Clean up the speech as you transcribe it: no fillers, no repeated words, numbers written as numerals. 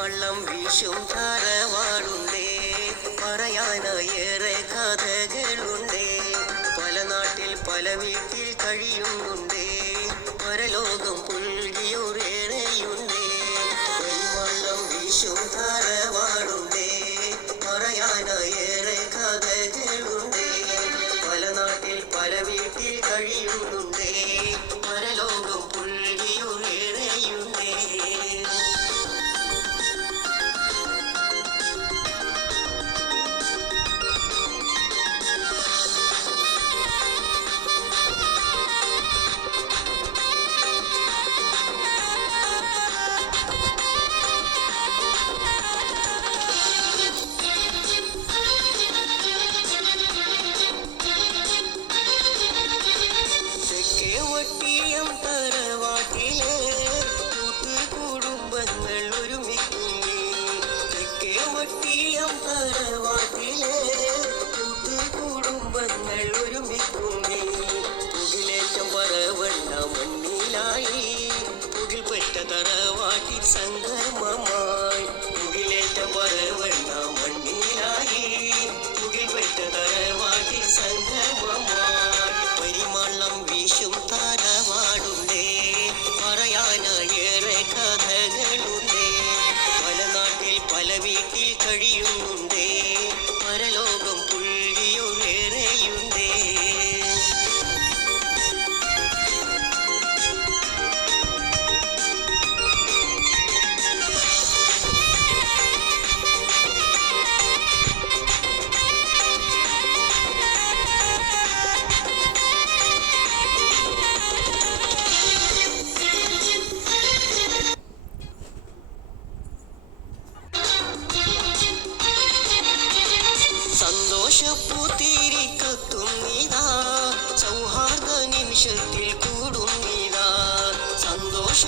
പരിമളം വീശും തറവാടുണ്ടേ, പറയാനേറെ കഥകളുണ്ടേ. പല നാട്ടിൽ പല വീട്ടിൽ കഴിയുന്നുണ്ടേ, പരലോകം പുൽകിയൊരേറെയുണ്ടേ. പരിമളം വീശും തറവാടുണ്ടേ, പറയാനേറെ കഥകളുണ്ടേ. പല നാട്ടിൽ പല വീട്ടിൽ കഴിയുന്നുണ്ടേ, പരലോകം പുൽകിയൊരേറെയുണ്ടേ. വട്ടിയം തറവാട്ടിലെ കൂട്ടുകുടുംബങ്ങൾ ഒരുമിക്കുന്നേ. തെക്കേ വട്ടിയം തറവാട്ടിലെ കൂട്ടുകുടുംബങ്ങൾ ഒരുമിക്കുന്നേ. പുകിലേറ്റം പറവണ്ണ മണ്ണിലായി, പുകിൽപ്പെട്ട തറവാട്ടിൽ സംഗമമായി. പുകിലേറ്റം പറവണ്ണ മണ്ണിലായി, പുകിൽപ്പെട്ട തറവാട്ടിൽ സംഗമമായി. പരിമളം വീശും തറവാടുണ്ടേ, പറയാനേറെ കഥകളുണ്ടേ. പല നാട്ടിൽ പല വീട്ടിൽ കഴിയുന്നുണ്ടേ, പരലോകം പുൽകിയൊരേറെയുണ്ടേ. സന്തോഷപ്പൂത്തിരി കത്തുന്നിതാ, സൗഹാർദ്ദ നിമിഷത്തിൽ കൂടുന്നിതാ. സന്തോഷ